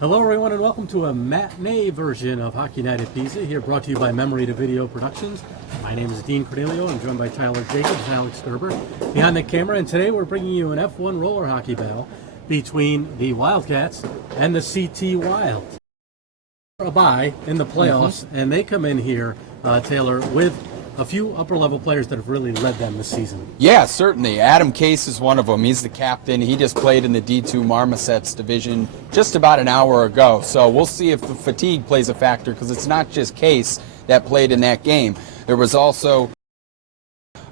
Hello everyone and welcome to a matinee version of Hockey Night at PISA, here brought to you by Memory to Video Productions. My name is Dean Cornelio. I'm joined by Tyler Jacobs and Alex Gerber behind the camera, and today we're bringing you an F1 roller hockey battle between the Wildcats and the CT Wild. A bye in the playoffs, and they come in here, Taylor, with a few upper-level players that have really led them this season. Yeah, certainly. Adam Case is one of them. He's the captain. He just played in the D2 Marmosets division just about an hour ago. So we'll see if the fatigue plays a factor, because it's not just Case that played in that game. There was also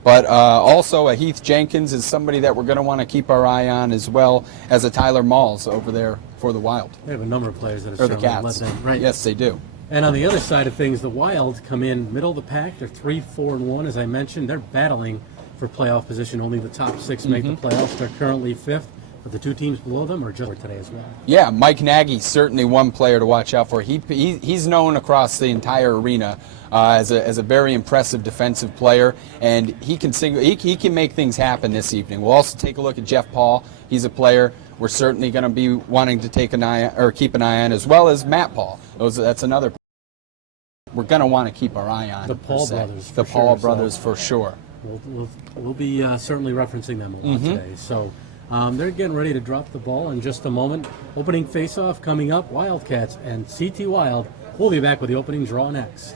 a Heath Jenkins is somebody that we're going to want to keep our eye on, as well as a Tyler Malls over there for the Wild. They have a number of players that have or the certainly Cats. led them. Right. Yes, they do. And on the other side of things, the Wild come in middle of the pack. They're 3-4-1, as I mentioned. They're battling for playoff position. Only the top six make the playoffs. They're currently fifth, but the two teams below them are just today as well. Yeah, Mike Nagy's certainly one player to watch out for. He's known across the entire arena as a very impressive defensive player, and he can make things happen this evening. We'll also take a look at Jeff Paul. He's a player we're certainly going to be wanting to keep an eye on, as well as Matt Paul. That's another we're going to want to keep our eye on. The Paul brothers. The Paul brothers for sure. We'll be certainly referencing them a lot today. So they're getting ready to drop the ball in just a moment. Opening face-off coming up, Wildcats and CT Wild. We'll be back with the opening draw next.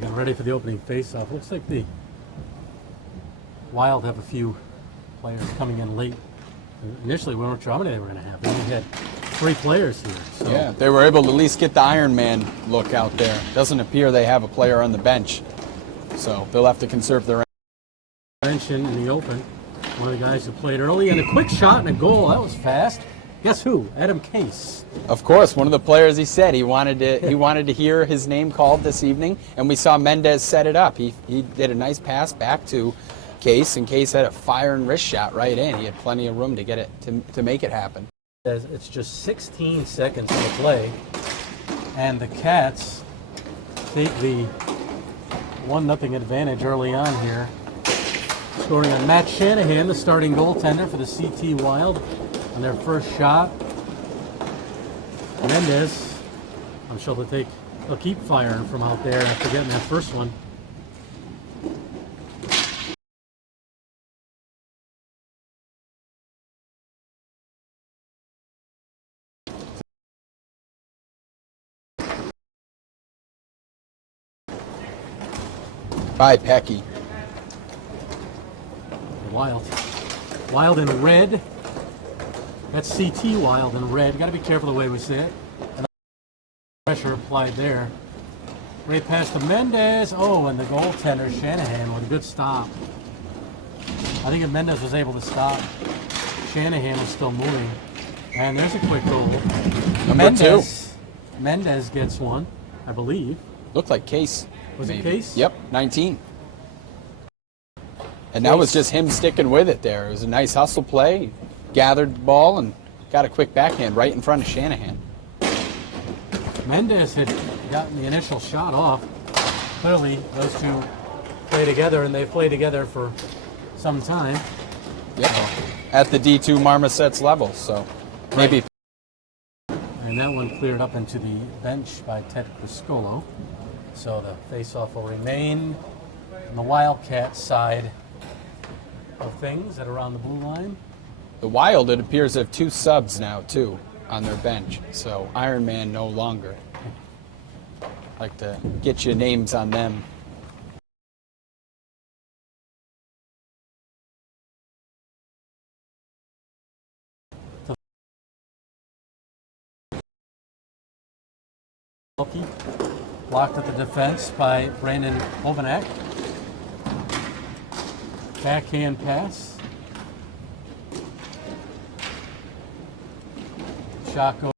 Getting ready for the opening face-off. Looks like the Wild have a few players coming in late. Initially, we weren't sure how many they were going to have. They only had 3 players here. So. Yeah, they were able to at least get the Iron Man look out there. Doesn't appear they have a player on the bench, so they'll have to conserve their bench in the open. One of the guys who played early, and a quick shot and a goal. That was fast. Guess who? Adam Case. Of course, one of the players. He said he wanted to hear his name called this evening, and we saw Mendez set it up. He did a nice pass back to Case, and Case had a fire and wrist shot right in. He had plenty of room to get it to make it happen. It's just 16 seconds to play, and the Cats take the 1-0 advantage early on here, scoring on Matt Shanahan, the starting goaltender for the CT Wild. On their first shot, Mendez, I'm sure they'll keep firing from out there after getting that first one. By Pecky. Wild in red. That's CT Wild in red. Got to be careful the way we say it. And pressure applied there. Right past to Mendez. Oh, and the goaltender Shanahan with a good stop. I think if Mendez was able to stop, Shanahan was still moving. And there's a quick goal. Number 2. Mendez gets one, I believe. Looked like Case. Was it Case? Yep, 19. And that was just him sticking with it there. It was a nice hustle play. Gathered the ball and got a quick backhand right in front of Shanahan. Mendez had gotten the initial shot off. Clearly, those two play together, and they play together for some time. Yep, at the D2 Marmosets level, so maybe. And that one cleared up into the bench by Ted Criscolo. So the face-off will remain on the Wildcats side of things that are on the blue line. The Wild, it appears, have 2 subs now, too, on their bench. So Iron Man no longer. Like to get you names on them. Blocked at the defense by Brandon Hovanak. Backhand pass. Shot goes.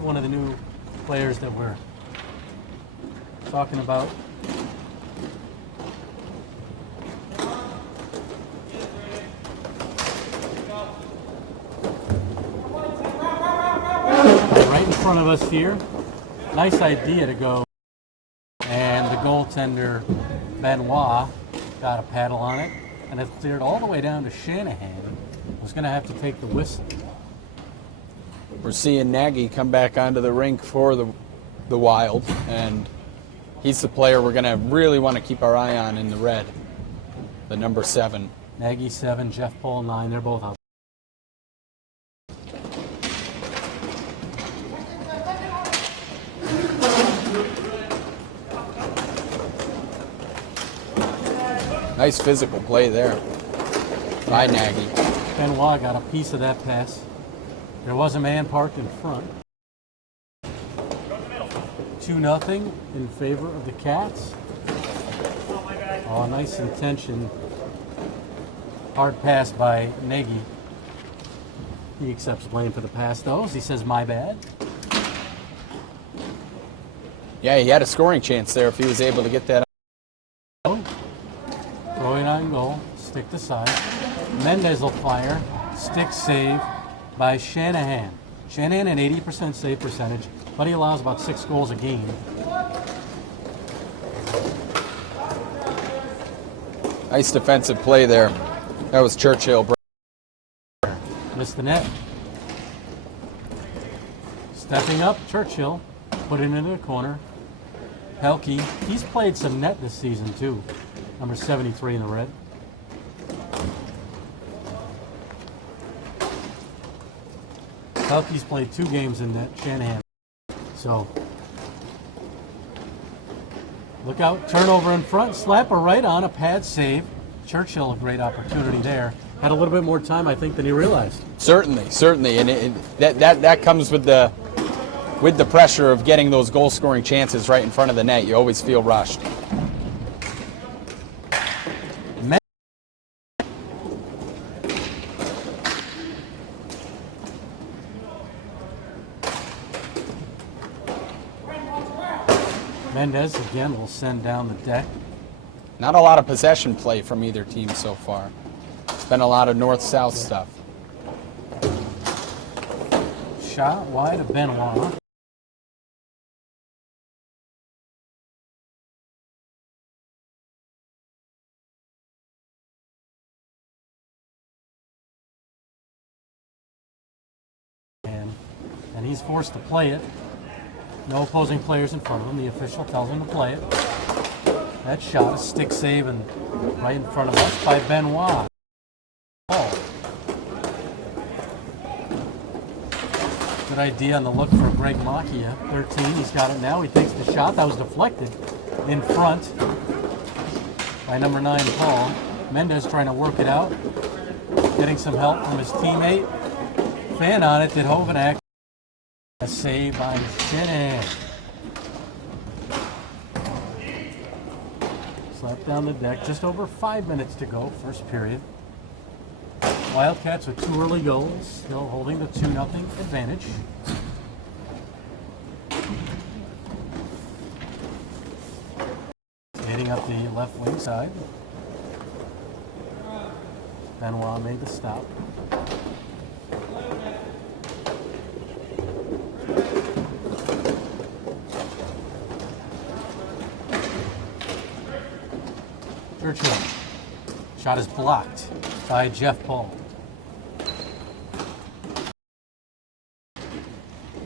One of the new players that we're talking about. Right in front of us here. Nice idea to go. And the goaltender, Benoit, got a paddle on it. And it cleared all the way down to Shanahan. Was going to have to take the whistle. We're seeing Nagy come back onto the rink for the Wild. And he's the player we're going to really want to keep our eye on in the red. The number 7. Nagy 7, Jeff Paul 9. They're both out. Nice physical play there by Nagy. Benoit got a piece of that pass. There was a man parked in front. 2-0 in favor of the Cats. Oh, nice intention. Hard pass by Nagy. He accepts blame for the pass, though, as he says, my bad. Yeah, he had a scoring chance there if he was able to get that. Throwing on goal, stick to side. Mendez will fire. Stick save by Shanahan. Shanahan an 80% save percentage, but he allows about 6 goals a game. Nice defensive play there. That was Churchill. Missed the net. Stepping up, Churchill. Put it into the corner. Pelkey, he's played some net this season too. Number 73 in the red. Pelkey's played 2 games in net. Shanahan. So, look out. Turnover in front. Slapper right on. A pad save. Churchill, a great opportunity there. Had a little bit more time, I think, than he realized. Certainly. And that comes with the pressure of getting those goal-scoring chances right in front of the net. You always feel rushed. Mendez again will send down the deck. Not a lot of possession play from either team so far. It's been a lot of north-south stuff. Shot wide of Benoit. And he's forced to play it. No opposing players in front of him. The official tells him to play it. That shot, a stick save, and right in front of us by Benoit. Oh. Good idea on the look for Greg Macchia. 13, he's got it now. He takes the shot. That was deflected in front by number 9, Paul. Mendez trying to work it out. Getting some help from his teammate. Fan on it, did Hovanak. A save by Shanahan. Slap down the deck. Just over 5 minutes to go, first period. Wildcats with 2 early goals, still holding the 2-0 advantage. Hitting up the left wing side. Benoit made the stop. Churchill. Shot is blocked by Jeff Paul.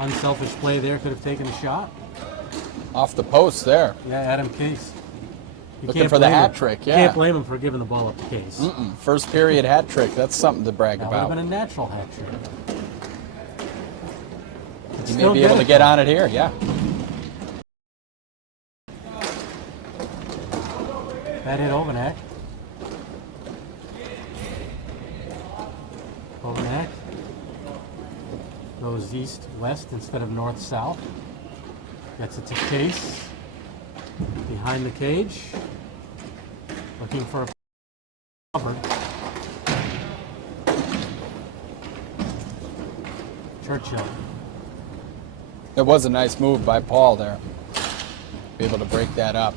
Unselfish play there, could have taken a shot. Off the post there. Yeah, Adam Case. Looking for the hat trick, yeah. You can't blame him for giving the ball up to Case. First period hat trick. That's something to brag That would have about. been a natural hat trick. You may be able to get on it here, yeah. That hit Overnack. Overnack goes east-west instead of north-south. Gets it to Case. Behind the cage. Looking for a cover. Churchill. It was a nice move by Paul there. Be able to break that up.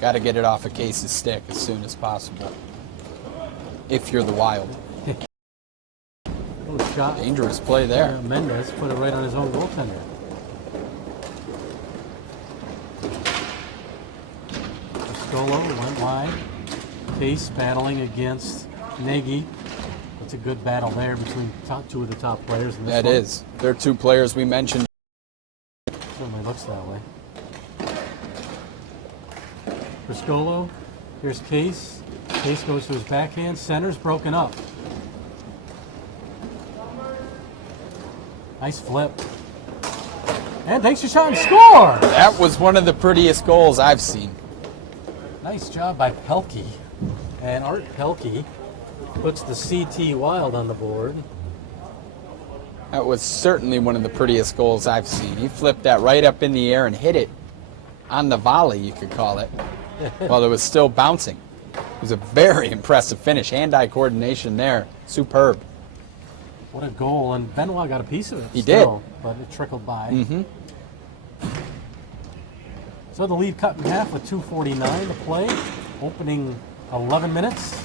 Got to get it off of Case's stick as soon as possible. If you're the Wild. Little shot. Dangerous play there. Mendez put it right on his own goaltender. Piscolo went wide. Case battling against Nagy. It's a good battle there between two of the top players in this That one. is. They're two players we mentioned. Certainly looks that way. Piscolo, here's Case. Case goes to his backhand. Center's broken up. Nice flip. And takes a shot and score! That was one of the prettiest goals I've seen. Nice job by Pelkey. And Art Pelkey puts the CT Wild on the board. That was certainly one of the prettiest goals I've seen. He flipped that right up in the air and hit it on the volley, you could call it, while it was still bouncing. It was a very impressive finish. Hand-eye coordination there. Superb. What a goal. And Benoit got a piece of it. He still, but it trickled by. So the lead cut in half with 2:49 to play. Opening 11 minutes.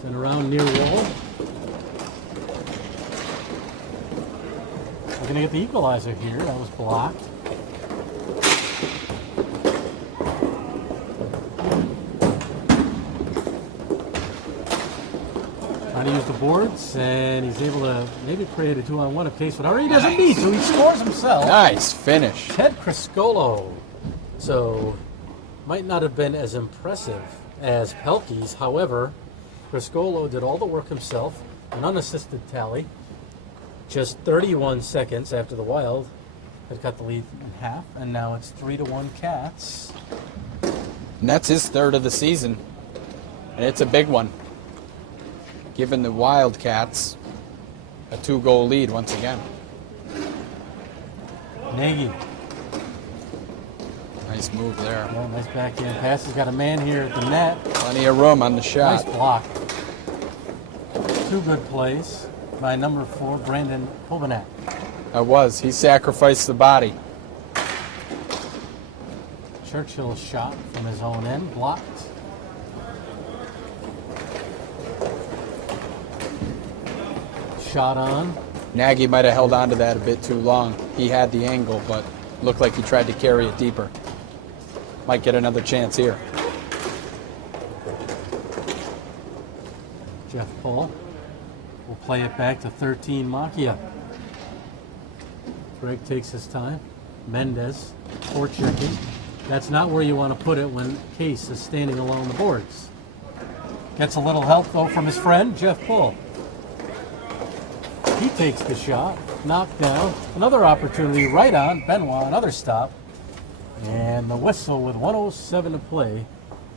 Sent around near wall. We're going to get the equalizer here. That was blocked. Trying to use the boards, and he's able to maybe create a 2-on-1 if Case would. He doesn't need to. He scores himself. Nice finish. Ted Criscolo. So, might not have been as impressive as Pelkey's. However, Criscolo did all the work himself, an unassisted tally. Just 31 seconds after the Wild had cut the lead in half, and now it's 3-1 Cats. And that's his third of the season. And it's a big one. Giving the Wildcats a 2-goal lead once again. Nagy. Nice move there. Yeah, nice backhand pass. He's got a man here at the net. Plenty of room on the shot. Nice block. Two good plays by number 4, Brandon Hovanak. That was. He sacrificed the body. Churchill's shot from his own end, blocked. Shot on. Nagy might have held on to that a bit too long. He had the angle, but looked like he tried to carry it deeper. Might get another chance here. Jeff Paul will play it back to 13 Macchia. Greg takes his time. Mendez, forechecking. That's not where you want to put it when Case is standing along the boards. Gets a little help, though, from his friend, Jeff Paul. He takes the shot, knocked down. Another opportunity right on. Benoit, another stop. And the whistle with 1:07 to play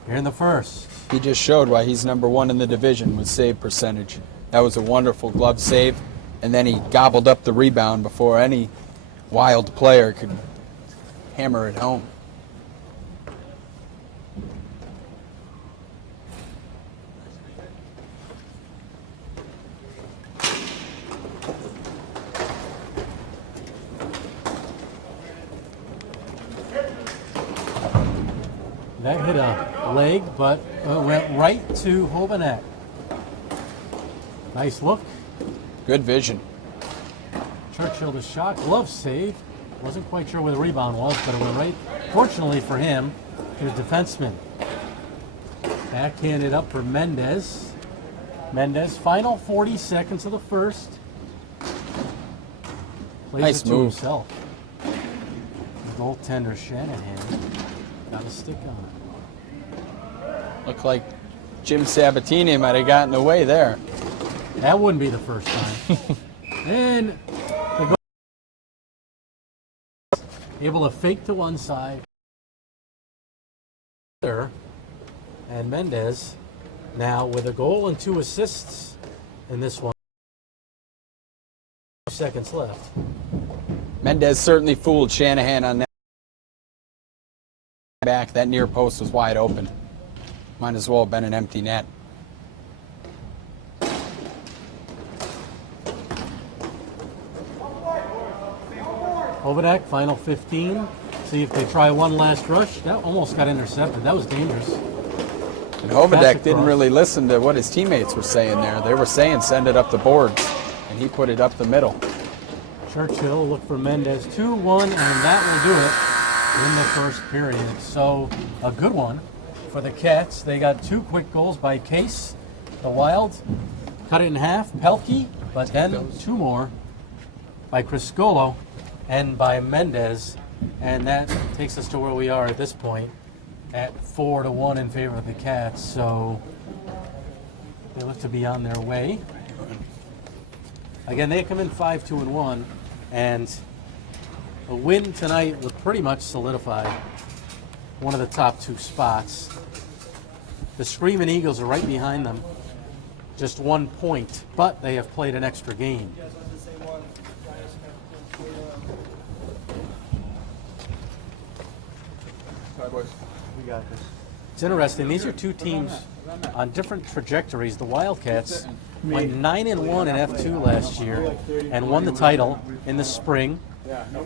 here in the first. He just showed why he's number 1 in the division with save percentage. That was a wonderful glove save, and then he gobbled up the rebound before any Wild player could hammer it home. That hit a leg, but went right to Hovanak. Nice look. Good vision. Churchill the shot, glove save. Wasn't quite sure where the rebound was, but it went right, fortunately for him, to the defenseman. Backhanded up for Mendez. Mendez, final 40 seconds of the first. Plays Nice it to move. himself. The goaltender Shanahan got a stick on it. Looked like Jim Sabatini might have gotten away there. That wouldn't be the first time. And the goal able to fake to one side. And Mendez now with a goal and 2 assists in this one. 2 seconds left. Mendez certainly fooled Shanahan on that back. That near post was wide open. Might as well have been an empty net. Hovadak, final 15. See if they try one last rush. That almost got intercepted. That was dangerous. And Hovadak Pass didn't across. really listen to what his teammates were saying there. They were saying send it up the boards, and he put it up the middle. Churchill look for Mendez. 2-1, and that will do it in the first period. So a good one for the Cats. They got 2 quick goals by Case. The Wild cut it in half. Pelkey, but then 2 more by Criscolo and by Mendez. And that takes us to where we are at this point at 4-1 in favor of the Cats. So they look to be on their way. Again, they come in 5-2-1, and a win tonight would pretty much solidify one of the top 2 spots. The Screaming Eagles are right behind them, just 1 point, but they have played an extra game. We got this. It's interesting. These are 2 teams on different trajectories. The Wildcats went 9-1 in F2 last year and won the title in the spring.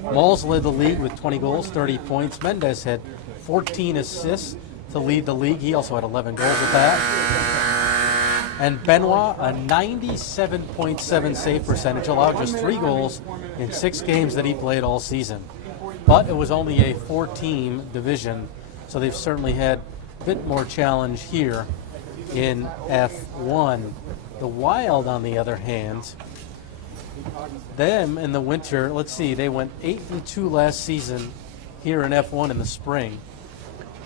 Malls led the league with 20 goals, 30 points. Mendez had 14 assists to lead the league. He also had 11 goals with that. And Benoit, a 97.7 save percentage, allowed just 3 goals in 6 games that he played all season. But it was only a 4-team division, so they've certainly had a bit more challenge here in F1. The Wild, on the other hand, them in the winter, let's see, they went 8-2 last season here in F1 in the spring,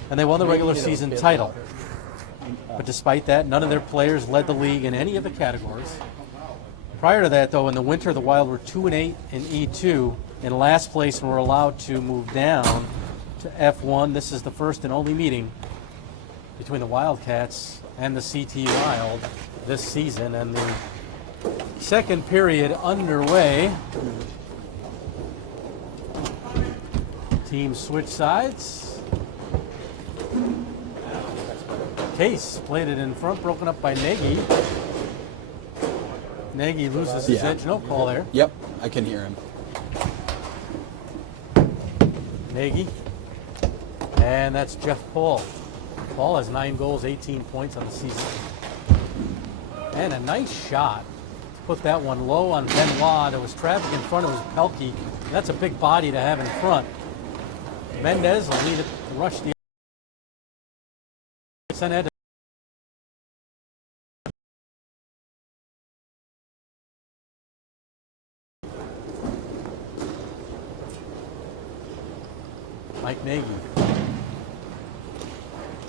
and they won the regular season title. But despite that, none of their players led the league in any of the categories. Prior to that, though, in the winter, the Wild were 2-8 in E2, in last place, and were allowed to move down to F1. This is the first and only meeting between the Wildcats and the CT Wild this season, and the second period underway. Teams switch sides. Case played it in front, broken up by Nagy. Nagy loses his edge. No call there. Yep, I can hear him. Nagy. And that's Jeff Paul. Paul has 9 goals, 18 points on the season. And a nice shot. Put that one low on Benoit. There was traffic in front. It was Pelkey. That's a big body to have in front. Mendez will need it to rush the send. Mike Nagy.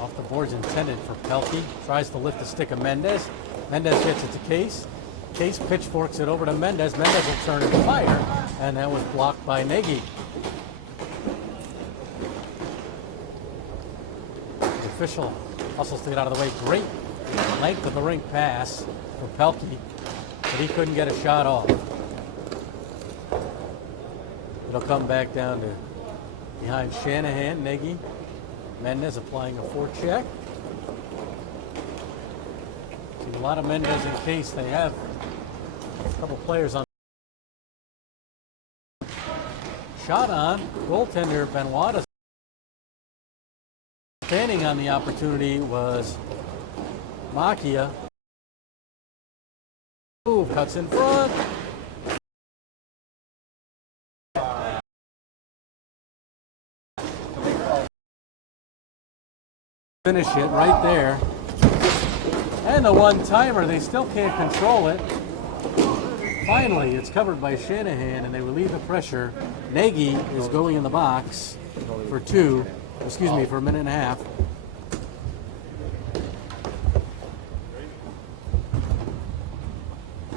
Off the boards intended for Pelkey. Tries to lift the stick of Mendez. Mendez gets it to Case. Case pitchforks it over to Mendez. Mendez will turn and fire. And that was blocked by Nagy. The official hustles to get out of the way. Great length of the rink pass for Pelkey, but he couldn't get a shot off. It'll come back down to behind Shanahan, Nagy. Mendez applying a forecheck. See a lot of Mendez in Case. They have a couple players on. Shot on. Goaltender Benoit. Standing on the opportunity was Macchia. Move, cuts in front. Finish it right there. And the one-timer, they still can't control it. Finally, it's covered by Shanahan, and they relieve the pressure. Nagy is going in the box for for a minute and a half.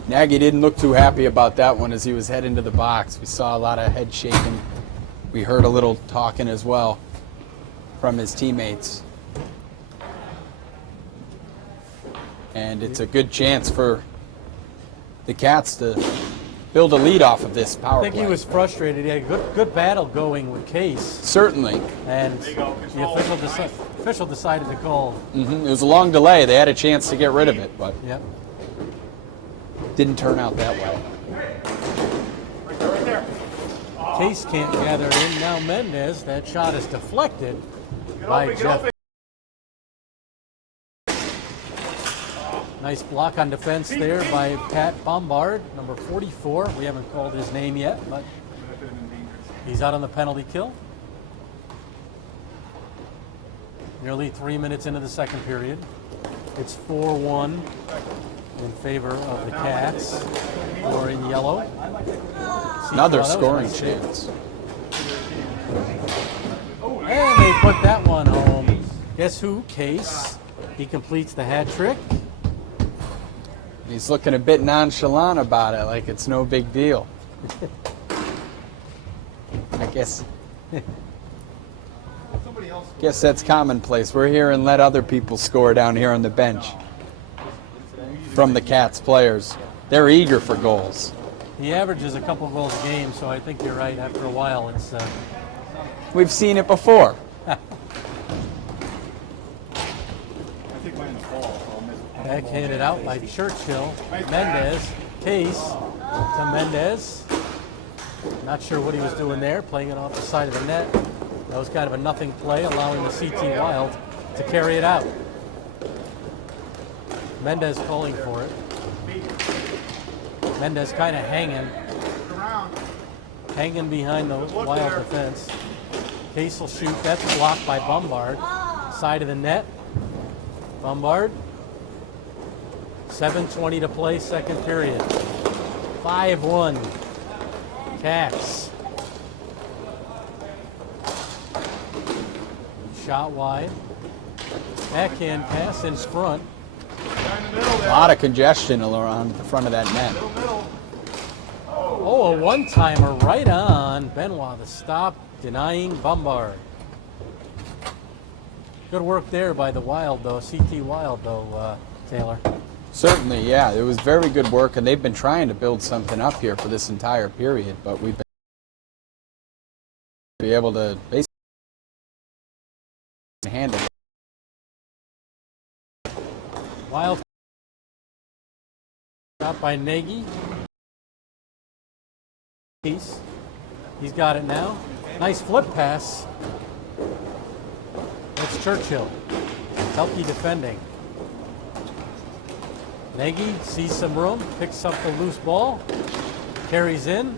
Nagy didn't look too happy about that one as he was heading to the box. We saw a lot of head shaking. We heard a little talking as well from his teammates. And it's a good chance for the Cats to build a lead off of this power play. I think he was frustrated. He had a good battle going with Case. Certainly. And the official decided to call. It was a long delay. They had a chance to get rid of it, but Yep. didn't turn out that way. Case can't gather it in. Now Mendez, that shot is deflected by Jeff. Nice block on defense there by Pat Bombard, number 44. We haven't called his name yet, but he's out on the penalty kill. Nearly 3 minutes into the second period. It's 4-1 in favor of the Cats, who are in yellow. Another scoring chance. And they put that one home. Guess who? Case. He completes the hat trick. He's looking a bit nonchalant about it, like it's no big deal. I guess that's commonplace. We're here and let other people score down here on the bench from the Cats players. They're eager for goals. He averages a couple goals a game, so I think you're right. After a while, it's... We've seen it before. Backhanded out by Churchill. Mendez. Case to Mendez. Not sure what he was doing there, playing it off the side of the net. That was kind of a nothing play, allowing the CT Wild to carry it out. Mendez calling for it. Mendez kind of hanging behind the Wild defense. Case will shoot. That's blocked by Bombard. Side of the net. Bombard. 7:20 to play, second period. 5-1. Cats. Shot wide. Backhand pass in front. A lot of congestion around the front of that net. Oh, a one-timer right on Benoit. The stop denying Bombard. Good work there by the Wild, though. CT Wild, though, Taylor. Certainly, yeah. It was very good work, and they've been trying to build something up here for this entire period, but we've been able to basically handle it. Wild shot by Nagy. He's got it now. Nice flip pass. That's Churchill. Healthy defending. Nagy sees some room, picks up the loose ball, carries in,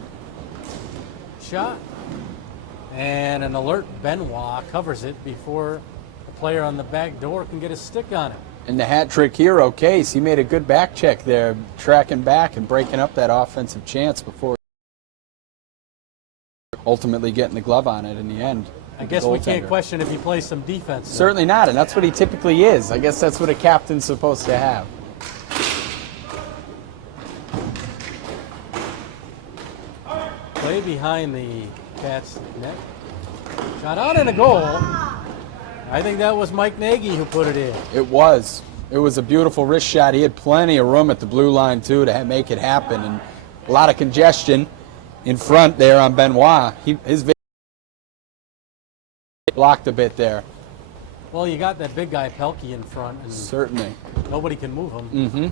shot, and an alert Benoit covers it before the player on the back door can get a stick on it. And the hat trick hero, Case, he made a good back check there, tracking back and breaking up that offensive chance before ultimately getting the glove on it in the end. I guess we can't question if he plays some defense. Certainly not, and that's what he typically is. I guess that's what a captain's supposed to have. Play behind the Cats net. Shot out and a goal. I think that was Mike Nagy who put it in. It was. It was a beautiful wrist shot. He had plenty of room at the blue line, too, to make it happen. And a lot of congestion in front there on Benoit. His blocked a bit there. Well, you got that big guy Pelkey in front. And certainly. Nobody can move him. Mm-hmm.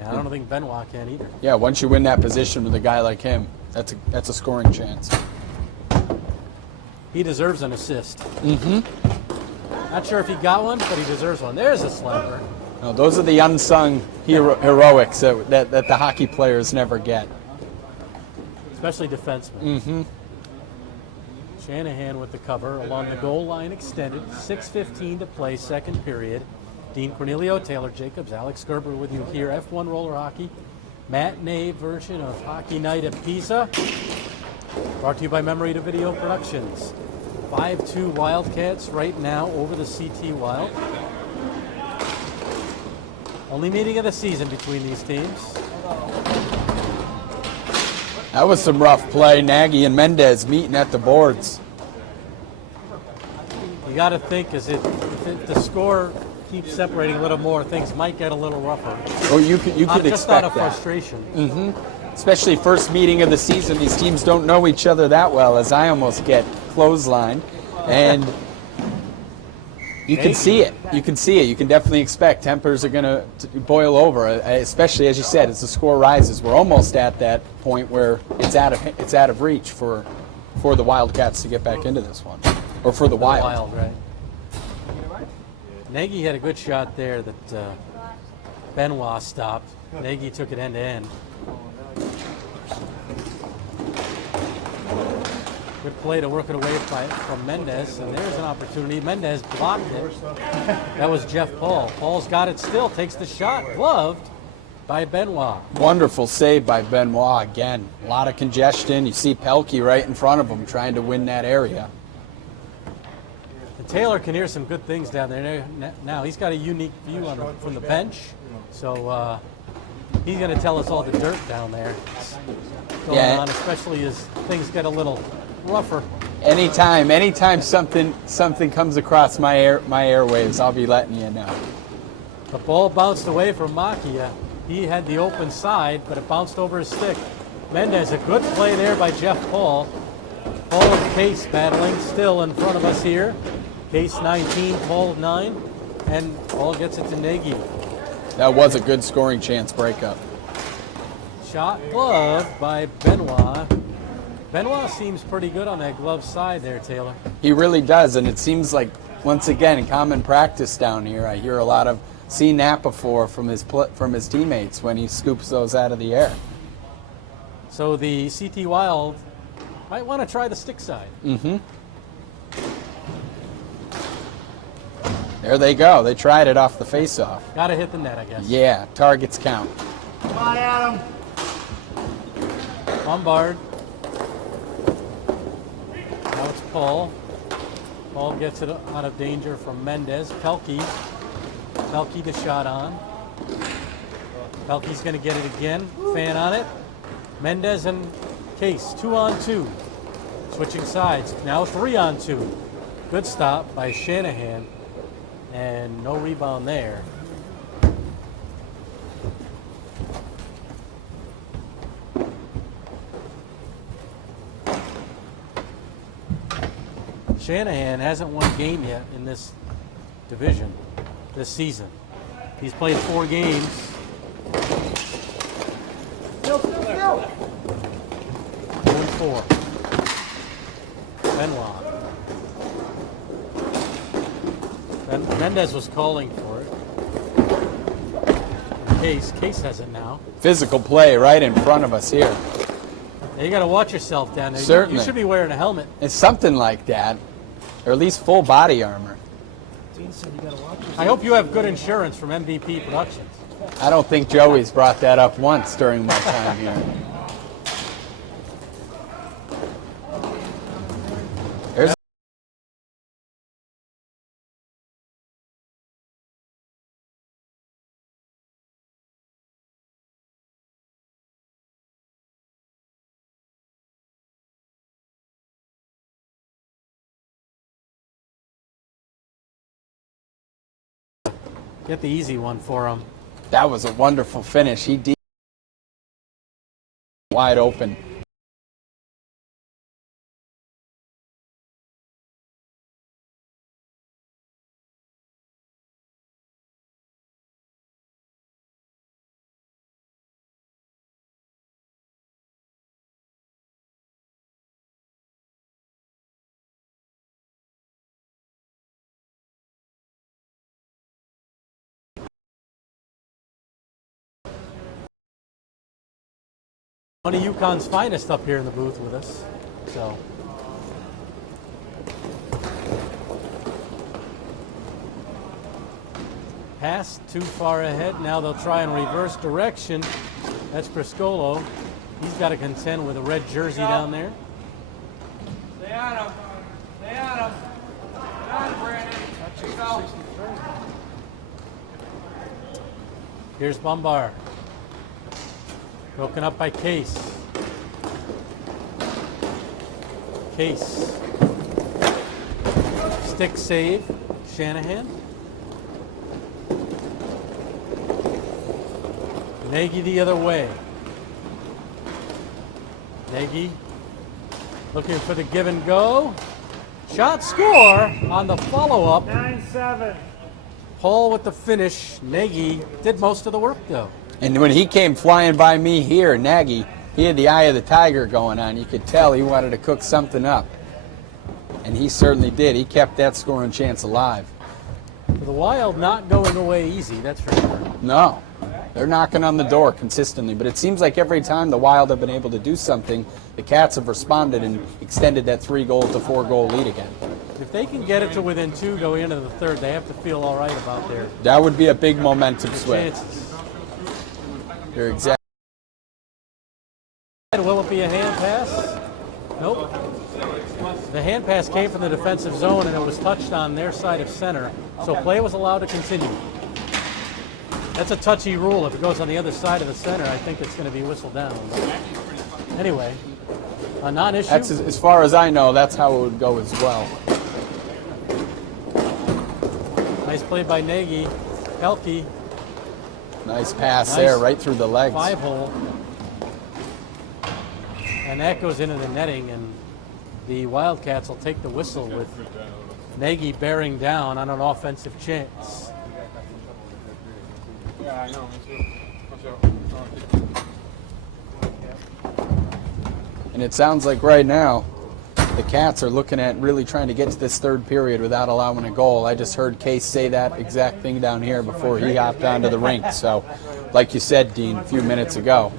Yeah, I don't think Benoit can either. Yeah, once you win that position with a guy like him, that's a scoring chance. He deserves an assist. Mm-hmm. Not sure if he got one, but he deserves one. There's a slammer. No, those are the unsung heroics that the hockey players never get. Especially defensemen. Mm-hmm. Shanahan with the cover along the goal line extended. 6:15 to play, second period. Dean Cornelio, Taylor Jacobs, Alex Gerber with you here. F1 Roller Hockey matinee version of Hockey Night at PISA. Brought to you by Memory to Video Productions. 5-2 Wildcats right now over the CT Wild. Only meeting of the season between these teams. That was some rough play. Nagy and Mendez meeting at the boards. You got to think, if the score keeps separating a little more, things might get a little rougher. Oh, you could just expect out of that. frustration. Especially first meeting of the season. These teams don't know each other that well, as I almost get clotheslined. And you can see it. You can see it. You can definitely expect tempers are going to boil over, especially, as you said, as the score rises. We're almost at that point where it's out of reach for the Wildcats to get back into this one, or for the Wild. Wild, right. Nagy had a good shot there that Benoit stopped. Nagy took it end to end. Good play to work it away from Mendez, and there's an opportunity. Mendez blocked it. That was Jeff Paul. Paul's got it still, takes the shot, gloved by Benoit. Wonderful save by Benoit again. A lot of congestion. You see Pelkey right in front of him trying to win that area. And Taylor can hear some good things down there. Now he's got a unique view from the bench, so he's going to tell us all the dirt down there going on, especially as things get a little rougher. Anytime something comes across my airwaves, I'll be letting you know. The ball bounced away from Makia. He had the open side, but it bounced over his stick. Mendez, a good play there by Jeff Paul. Paul and Case battling still in front of us here. Case 19, Paul 9, and Paul gets it to Nagy. That was a good scoring chance breakup. Shot gloved by Benoit. Benoit seems pretty good on that glove side there, Taylor. He really does, and it seems like, once again, in common practice down here, I hear a lot of, seen that before from his teammates when he scoops those out of the air. So the CT Wild might want to try the stick side. There they go. They tried it off the face-off. Got to hit the net, I guess. Yeah, targets count. Come on, Adam. Lombard. Now it's Paul. Paul gets it out of danger from Mendez. Pelkey the shot on. Pelkey's going to get it again. Fan on it. Mendez and Case, 2-on-2. Switching sides. Now 3-on-2. Good stop by Shanahan. And no rebound there. Shanahan hasn't won a game yet in this division this season. He's played 4 games. 2-4. Benoit. Mendez was calling for it. Case has it now. Physical play right in front of us here. Now you got to watch yourself down there. Certainly. You should be wearing a helmet. It's something like that, or at least full body armor. I hope you have good insurance from MVP Productions. I don't think Joey's brought that up once during my time here. There's Get the easy one for him. That was a wonderful finish. He deep wide open. One of UConn's finest up here in the booth with us. So pass too far ahead. Now they'll try and reverse direction. That's Criscolo. He's got to contend with a red jersey down there. Stay on him. Stay on him. Stay on him, Brandon. There you go. Here's Bumbar. Broken up by Case. Case. Stick save. Shanahan. Nagy the other way. Nagy looking for the give and go. Shot score on the follow-up. 9-7. Paul with the finish. Nagy did most of the work, though. And when he came flying by me here, Nagy, he had the eye of the tiger going on. You could tell he wanted to cook something up. And he certainly did. He kept that scoring chance alive. The Wild not going away easy, that's for sure. No. They're knocking on the door consistently, but it seems like every time the Wild have been able to do something, the Cats have responded and extended that 3-goal to 4-goal lead again. If they can get it to within 2 going into the third, they have to feel all right about their That would be a big momentum swing. chances. You're exactly. Will it be a hand pass? Nope. The hand pass came from the defensive zone and it was touched on their side of center, so play was allowed to continue. That's a touchy rule. If it goes on the other side of the center, I think it's going to be whistled down. But anyway, a non-issue. That's as far as I know, that's how it would go as well. Nice play by Nagy. Pelkey, Nice pass Nice. there, right through the legs. 5-hole. And that goes into the netting, and the Wildcats will take the whistle with Nagy bearing down on an offensive chance. Yeah, I know. And it sounds like right now the Cats are looking at really trying to get to this third period without allowing a goal. I just heard Case say that exact thing down here before he hopped onto the rink. So, like you said, Dean, a few minutes ago,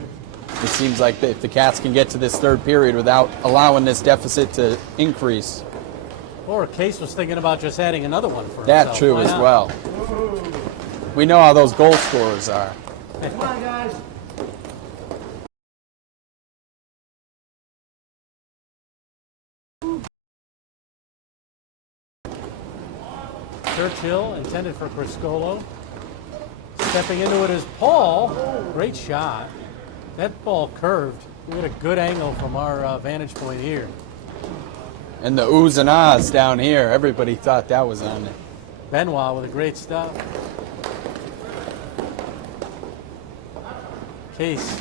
it seems like if the Cats can get to this third period without allowing this deficit to increase. Or Case was thinking about just adding another one for himself. That's true Why as not? well. We know how those goal scorers are. Come on, guys. Churchill intended for Criscolo. Stepping into it is Paul. Great shot. That ball curved. We had a good angle from our vantage point here. And the oohs and ahs down here, everybody thought that was on it. Benoit with a great stop. Case.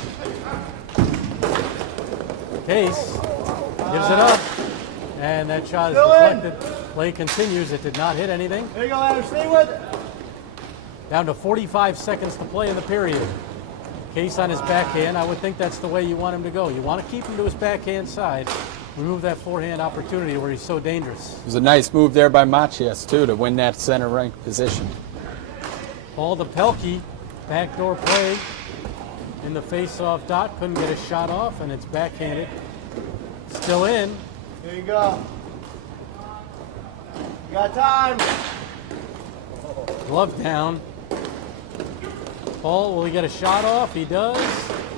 Case gives it up. And that shot is Still in. deflected. Play continues. It did not hit anything. There you go, Adam. Stay with it. Down to 45 seconds to play in the period. Case on his backhand. I would think that's the way you want him to go. You want to keep him to his backhand side. Remove that forehand opportunity where he's so dangerous. It was a nice move there by Machias, too, to win that center rank position. Paul to Pelkey. Backdoor play in the face-off dot. Couldn't get a shot off, and it's backhanded. Still in. There you go. You got time. Glove down. Paul, will he get a shot off? He does.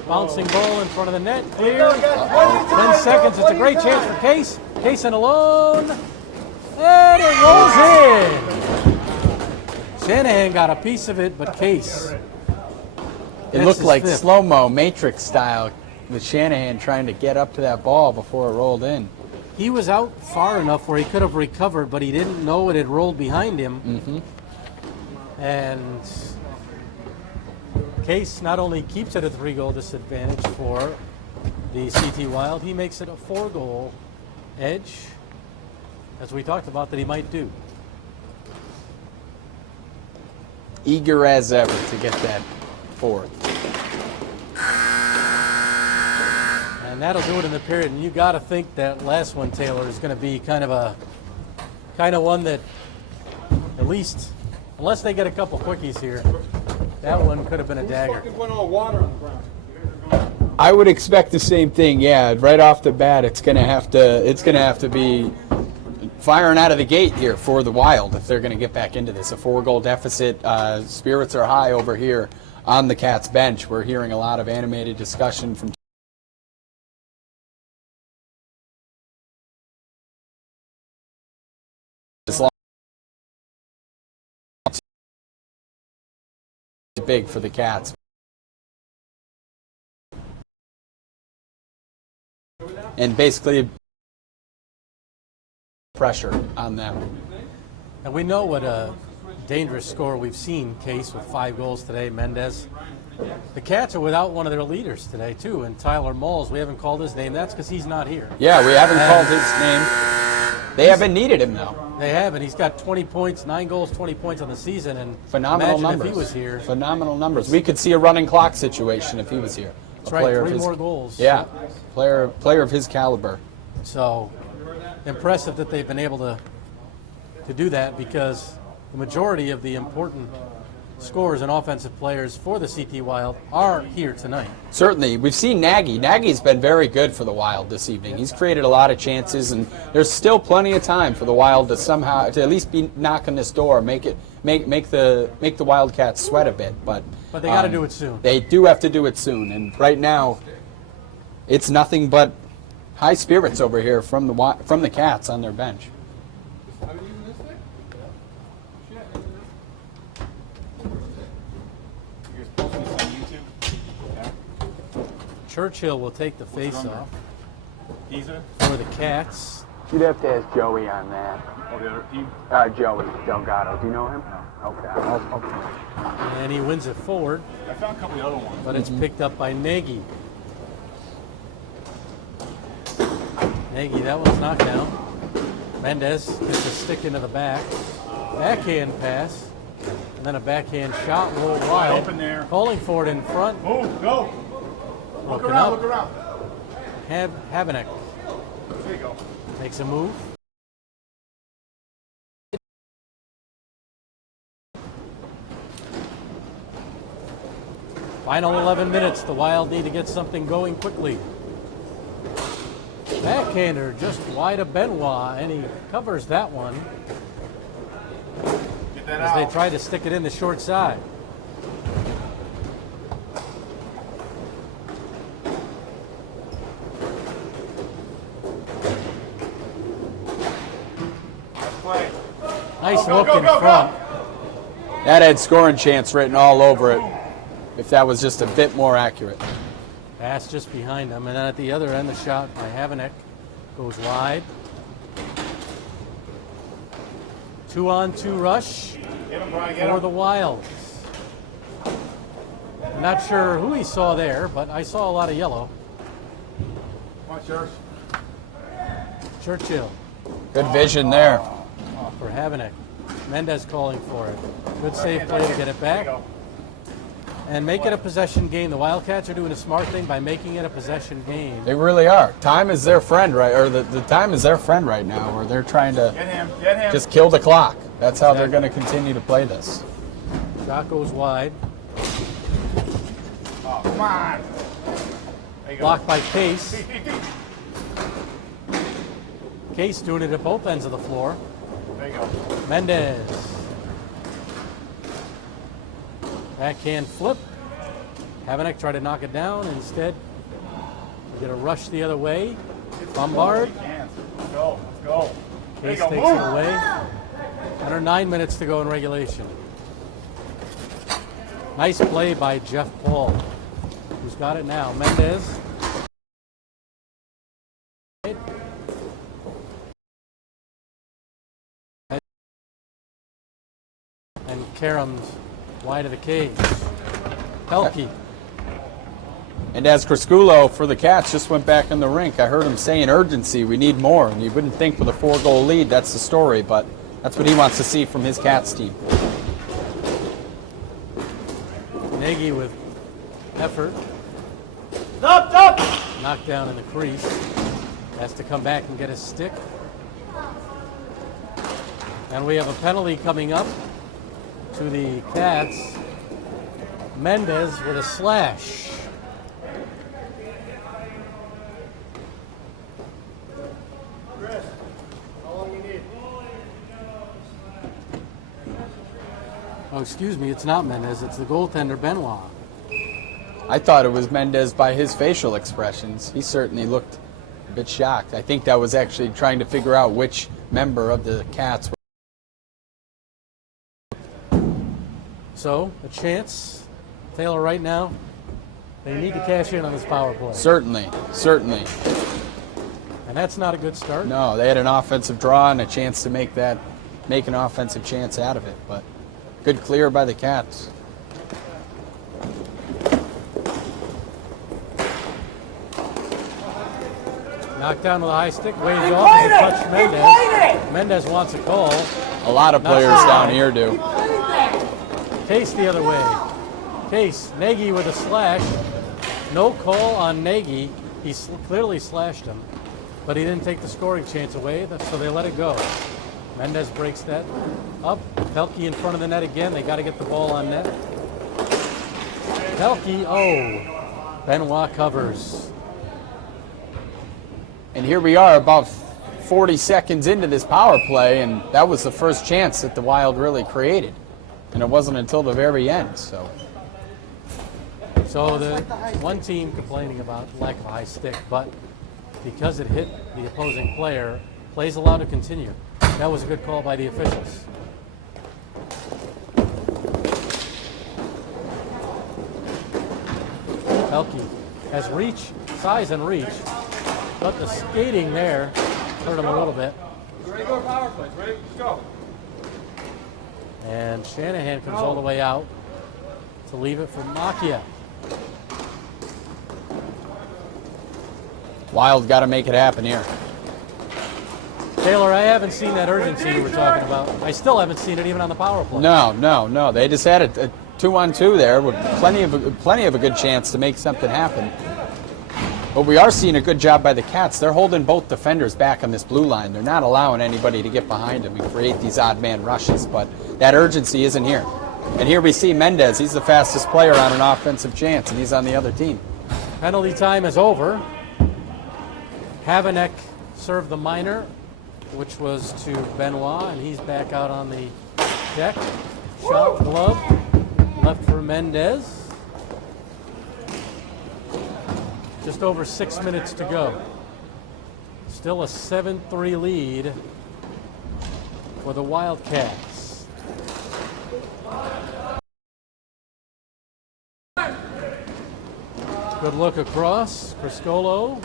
Bouncing ball in front of the net. There you go. Clear. You got plenty of time. 10 seconds. It's a great Plenty of chance time. for Case. Case in alone. And it rolls in. Shanahan got a piece of it, but Case. It That's looked his like fifth. slow-mo, Matrix style, with Shanahan trying to get up to that ball before it rolled in. He was out far enough where he could have recovered, but he didn't know it had rolled behind him. Mm-hmm. And Case not only keeps it a 3-goal disadvantage for the CT Wild, he makes it a 4-goal edge, as we talked about that he might do. Eager as ever to get that fourth. And that'll do it in the period. And you got to think that last one, Taylor, is going to be kind of one that, at least, unless they get a couple quickies here, that one could have been a dagger. Went all water on the ground. I would expect the same thing. Yeah, right off the bat, it's gonna have to be firing out of the gate here for the Wild if they're going to get back into this. A 4-goal deficit. Spirits are high over here on the Cats bench. We're hearing a lot of animated discussion from big for the Cats. And basically pressure on them. And we know what a dangerous scorer we've seen, Case, with 5 goals today, Mendez. The Cats are without one of their leaders today, too, and Tyler Moles. We haven't called his name. That's because he's not here. Yeah, we haven't called his name. They haven't needed him, though. They haven't. He's got 20 points, 9 goals, 20 points on the season, and phenomenal imagine numbers. if he was here. Phenomenal numbers. We could see a running clock situation if he was here. That's right, 3 more goals. Yeah, player of his caliber. So impressive that they've been able to do that, because the majority of the important scorers and offensive players for the CT Wild are here tonight. Certainly. We've seen Nagy. Nagy's been very good for the Wild this evening. He's created a lot of chances, and there's still plenty of time for the Wild to somehow, to at least be knocking this door, make the Wildcats sweat a bit. But they got to do it soon. They do have to do it soon, and right now, it's nothing but high spirits over here from the Cats on their bench. Churchill will take the face-off PISA? for the Cats. You'd have to ask Joey on that. Oh, the other team? Joey Delgado. Do you know him? No. Okay. And he wins it forward, I found a couple of the other ones. but it's picked up by Nagy. Nagy, that one's knocked down. Mendez gets a stick into the back. Backhand pass, and then a backhand shot rolled wide. Open there. Calling for it in front. Move, go. Look Broken around, up. look around. Habenek There you go. makes a move. Final 11 minutes. The Wild need to get something going quickly. Backhander just wide of Benoit, and he covers that one Get that as out. they try to stick it in the short side. Play. Nice Go, look go, in go, go. front. That had scoring chance written all over it, if that was just a bit more accurate. Pass just behind him, and then at the other end, the shot by Habenek goes wide. 2-on-2 rush Get him, Brian, get for him. the Wild. I'm not sure who he saw there, but I saw a lot of yellow. Come on, Church. Churchill Good vision there. for Habenek. Mendez calling for it. Good save play to get it back. And make it a possession game. The Wildcats are doing a smart thing by making it a possession game. They really are. Time is their friend, right? Or the time is their friend right now, where they're trying to Get him, get him. just kill the clock. That's how they're going to continue to play this. Shot goes wide. Oh, come on. There you go. Blocked by Case. Deep, deep, deep. Case doing it at both ends of the floor. There you go. Mendez. Backhand flip. Habenek tried to knock it down. Instead, get a rush the other way. Bombard. Hands. Let's go. Let's go. There you Case go. takes it Move. away. Under 9 minutes to go in regulation. Nice play by Jeff Paul. Who's got it now? Mendez. And Karam's wide of the cage. Pelkey. And as Crisculo for the Cats just went back in the rink, I heard him saying urgency, we need more. And you wouldn't think with a 4-goal lead that's the story, but that's what he wants to see from his Cats team. Nagy with effort. Up, up. Knocked down in the crease. Has to come back and get a stick. And we have a penalty coming up to the Cats. Mendez with a slash. Chris, how long you need? Oh, excuse me, it's not Mendez, it's the goaltender, Benoit. I thought it was Mendez by his facial expressions. He certainly looked a bit shocked. I think that was actually trying to figure out which member of the Cats. So, a chance. Taylor, right now, they need to cash in on this power play. Certainly. And that's not a good start. No, they had an offensive draw and a chance to make an offensive chance out of it. But good clear by the Cats. Knocked down with a high stick, waves off, and touched Mendez. Mendez wants a call. A lot of players down here do. Case the other way. Case, Nagy with a slash. No call on Nagy. He clearly slashed him, but he didn't take the scoring chance away, so they let it go. Mendez breaks that up. Pelkey in front of the net again. They got to get the ball on net. Pelkey, oh. Benoit covers. And here we are about 40 seconds into this power play, and that was the first chance that the Wild really created. And it wasn't until the very end. So the one team complaining about lack of a high stick, but because it hit the opposing player, play's allowed to continue. That was a good call by the officials. Pelkey has reach, size and reach, but the skating there hurt him a little bit. Ready to go to power play. Ready? Let's go. And Shanahan comes all the way out to leave it for Makia. Wild got to make it happen here. Taylor, I haven't seen that urgency you were talking about. I still haven't seen it even on the power play. No. They just had a 2-on-2 there with plenty of a good chance to make something happen. But we are seeing a good job by the Cats. They're holding both defenders back on this blue line. They're not allowing anybody to get behind them and create these odd man rushes, but that urgency isn't here. And here we see Mendez. He's the fastest player on an offensive chance, and he's on the other team. Penalty time is over. Havanek served the minor, which was to Benoit, and he's back out on the deck. Shot, glove, left for Mendez. Just over 6 minutes to go. Still a 7-3 lead for the Wildcats. Good look across. Criscolo.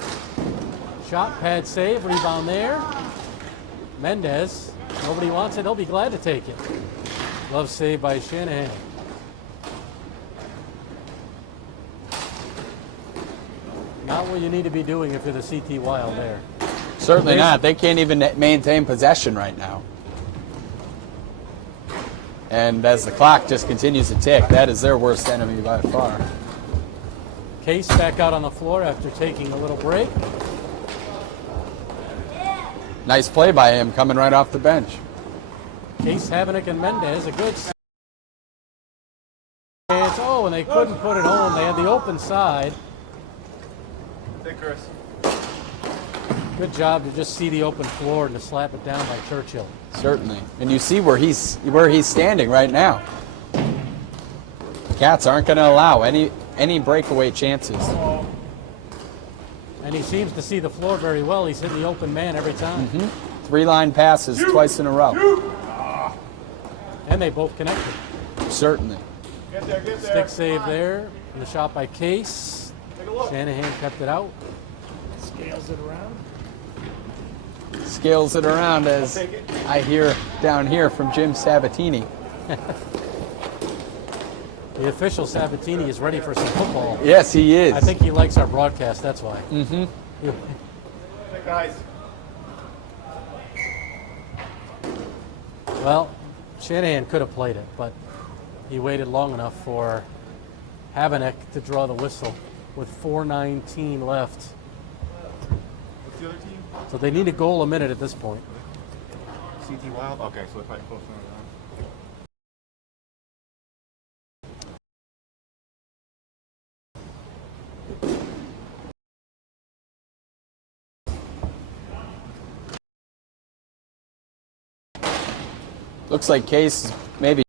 Shot, pad save, rebound there. Mendez. Nobody wants it. He'll be glad to take it. Glove save by Shanahan. Not what you need to be doing if you're the CT Wild there. Certainly not. They can't even maintain possession right now. And as the clock just continues to tick, that is their worst enemy by far. Case back out on the floor after taking a little break. Nice play by him coming right off the bench. Case, Havanek, and Mendez, a good chance. Oh, and they couldn't put it home. They had the open side. Hey, Chris. Good job to just see the open floor and to slap it down by Churchill. Certainly. And you see where he's standing right now. The Cats aren't going to allow any breakaway chances. And he seems to see the floor very well. He's hitting the open man every time. 3 line passes twice in a row. And they both connected. Certainly. Get there. Stick save there. And the shot by Case. Shanahan kept it out. Scales it around. Scales it around, as I hear down here from Jim Sabatini. The official Sabatini is ready for some football. Yes, he is. I think he likes our broadcast, that's why. Hey, guys. Well, Shanahan could have played it, but he waited long enough for Havanek to draw the whistle with 4:19 left. What's the other team? So they need a goal a minute at this point. CT Wild? Okay, so they're probably close Looks like Case is maybe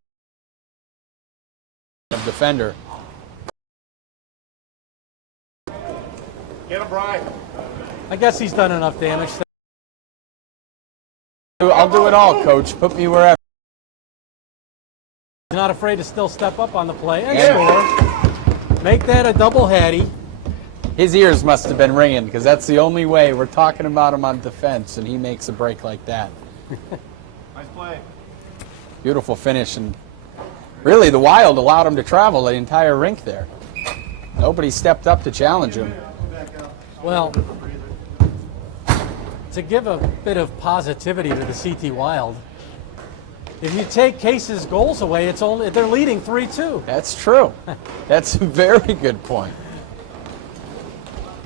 defender. Get him, Brian. I guess he's done enough damage. I'll do it all, Coach. Put me wherever. He's not afraid to still step up on the play and Yeah. score. Make that a double hattie. His ears must have been ringing because that's the only way we're talking about him on defense, and he makes a break like that. Nice play. Beautiful finish, and really the Wild allowed him to travel the entire rink there. Nobody stepped up to challenge him. Well, to give a bit of positivity to the CT Wild, if you take Case's goals away, it's only they're leading 3-2. That's true. That's a very good point.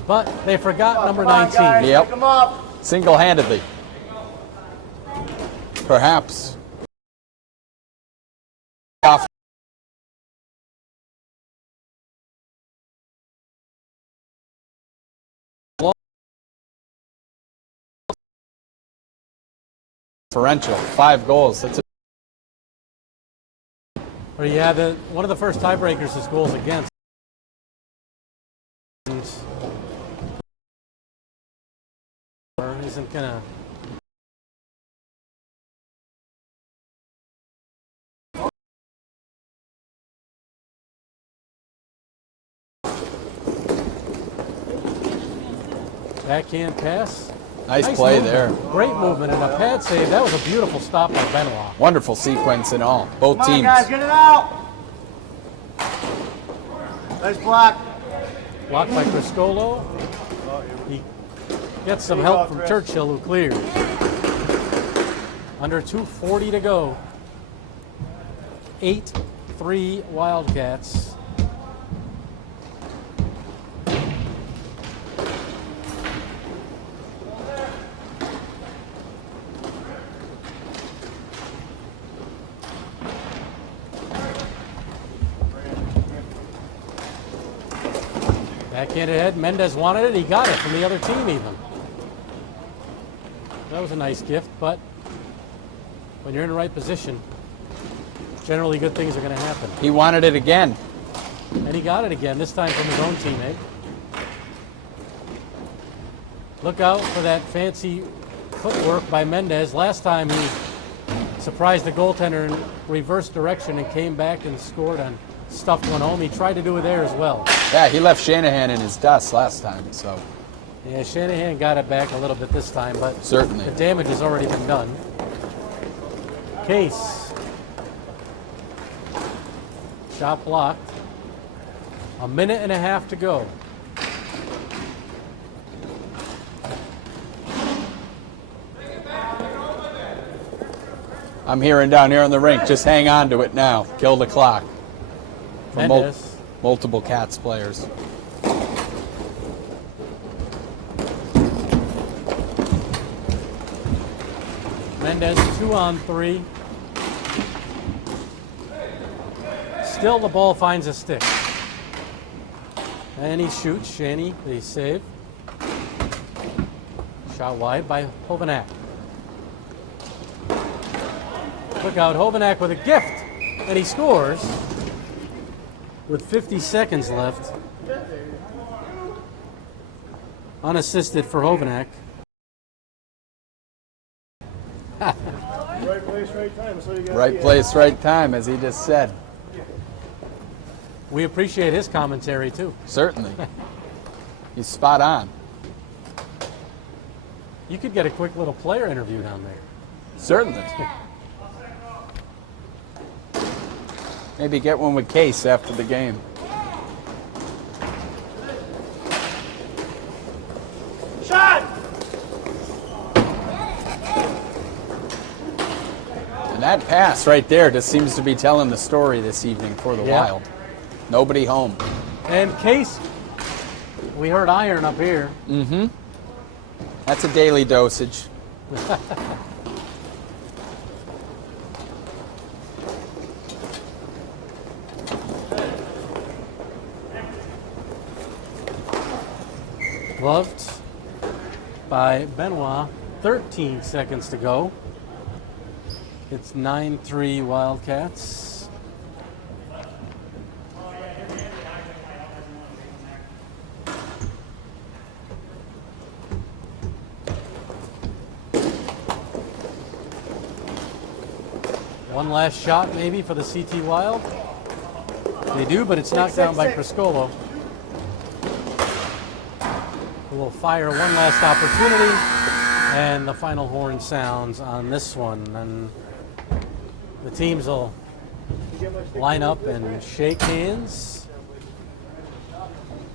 But they forgot number Come on, 19. guys, Yep. pick him up. Single-handedly. Perhaps. Off. Differential, 5 goals. That's a Or you have one of the first tiebreakers is goals against. Isn't gonna. Backhand pass. nice play movement. there. Great movement and a pad save. That was a beautiful stop by Benoit. Wonderful sequence in all. Both Come on, teams. guys, get it out. Nice block. Blocked by Criscolo. He gets some help from Churchill, who clears. Under 2:40 to go. 8-3 Wildcats. Backhanded head. Mendez wanted it. He got it from the other team even. That was a nice gift, but when you're in the right position, generally good things are going to happen. He wanted it again. And he got it again, this time from his own teammate. Look out for that fancy footwork by Mendez. Last time he surprised the goaltender in reverse direction and came back and scored on stuffed one home. He tried to do it there as well. Yeah, he left Shanahan in his dust last time, so Yeah, Shanahan got it back a little bit this time, but certainly. the damage has already been done. Case. Shot blocked. 1.5 minutes to go. I'm hearing down here on the rink, just hang on to it now. Kill the clock. From Mendez. multiple Cats players. Mendez 2-on-3. Still the ball finds a stick. And he shoots. Shanny, the save. Shot wide by Hovanak. Look out, Hovanak with a gift. And he scores with 50 seconds left. Unassisted for Hovanak. Right place, right time. That's all you got. Right place, right time, as he just said. We appreciate his commentary too. Certainly. He's spot on. You could get a quick little player interview down there. Certainly. Maybe get one with Case after the game. Shot! And that pass right there just seems to be telling the story this evening for the Yeah. Wild. Nobody home. And Case, we heard iron up here. Mm-hmm. That's a daily dosage. Gloved by Benoit. 13 seconds to go. It's 9-3 Wildcats. One last shot maybe for the CT Wild. They do, but it's knocked down by Criscolo. We'll fire one last opportunity, and the final horn sounds on this one. And the teams will line up and shake hands.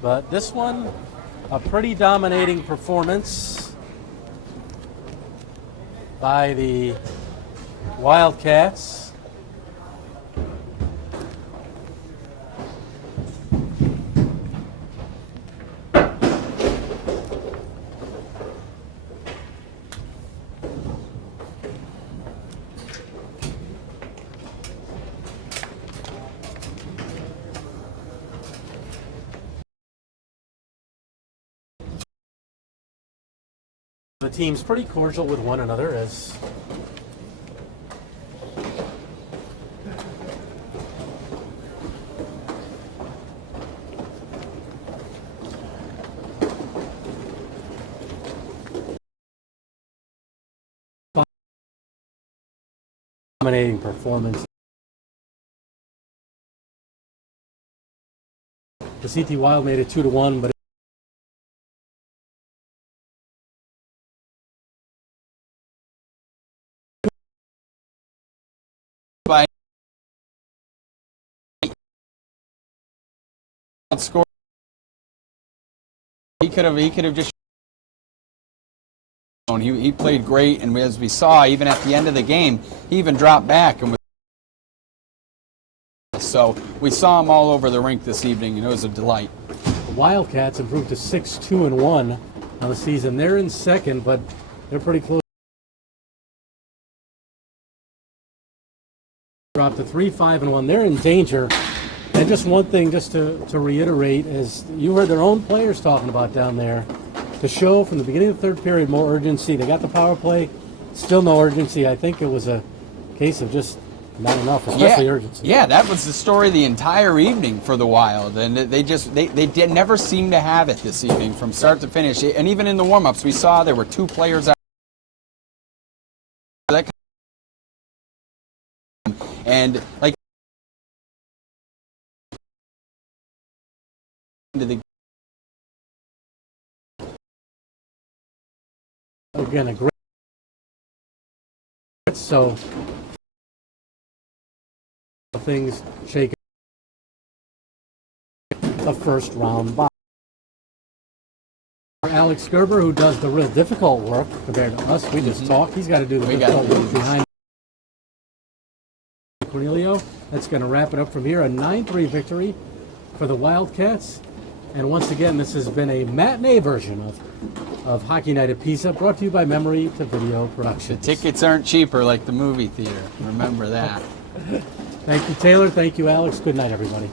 But this one, a pretty dominating performance by the Wildcats. The team's pretty cordial with one another as dominating performance. The CT Wild made it 2-1, but by outscored. He could have just. He played great, and as we saw, even at the end of the game, he even dropped back and was. So we saw him all over the rink this evening, and it was a delight. The Wildcats improved to 6-2-1 on the season. They're in second, but they're pretty close. Dropped to 3-5-1. They're in danger. And just one thing, just to reiterate, is you heard their own players talking about down there. To show from the beginning of the third period more urgency. They got the power play, still no urgency. I think it was a case of just not enough, especially urgency. Yeah, that was the story the entire evening for the Wild, and they did never seem to have it this evening from start to finish. And even in the warm-ups, we saw there were two players out. And like again, a great so things shaken the first round by Alex Gerber, who does the real difficult work compared to us. We just talk. He's got to do the difficult work behind Cornelio. That's going to wrap it up from here. A 9-3 victory for the Wildcats. And once again, this has been a matinee version of Hockey Night at PISA, brought to you by Memory to Video Productions. The tickets aren't cheaper like the movie theater. Remember that. Thank you, Taylor. Thank you, Alex. Good night, everybody.